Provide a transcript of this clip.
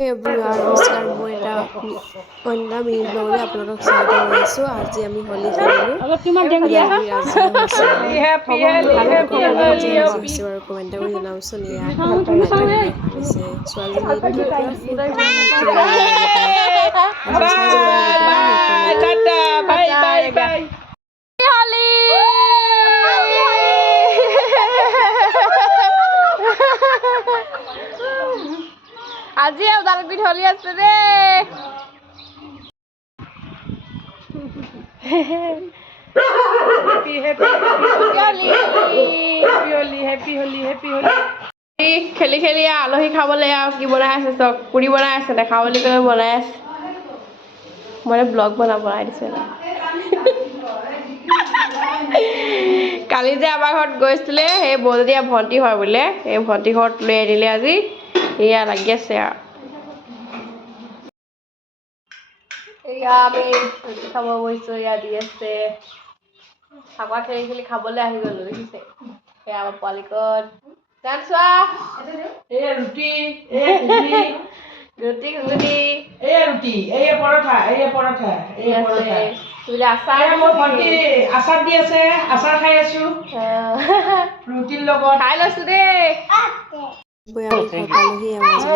everyone নমস্কাৰ মই এটা অন্য মিনি ব্লগলৈ আপোনালোকক স্বাগতম জনাইছোঁ আজি আমি হোলী খেলিলোঁ বাৰু কমেণ্ট কৰি জনাবচোন আজি ওদালগুৰিত হোলী আছে ৰে খেলি খেলি আলহী খাবলৈ আৰু কি বনাই আছে চক পুৰি বনাই আছে দেখাওঁ বুলি কৈ বনাই আছে মই ব্লগ বনাই দিছে কালি যে আমাৰ ঘৰত গৈছিলে সেই বৌজনীয়া ভণ্টি হয় বোলে এই ভণ্টি ঘৰত লৈ আনিলে আজি এয়া লাগি আছে আৰু এয়া আমি ৰুটি খাব গৈছোঁ এয়া দি আছে চাকুৱা খেলি খেলি খাবলৈ আহি গ'লো দেখিছে এয়া আমাৰ পোৱালিকত জান চোৱা এয়া ৰুটি ৰুটি ঘুগুনি এয়া ৰুটি এয়া পৰঠা আচাৰ মোৰ ভণ্টি আচাৰ দি আছে আচাৰ খাই আছো ৰুটিৰ লগত খাই লৈছো দেই পালোহি আমাৰ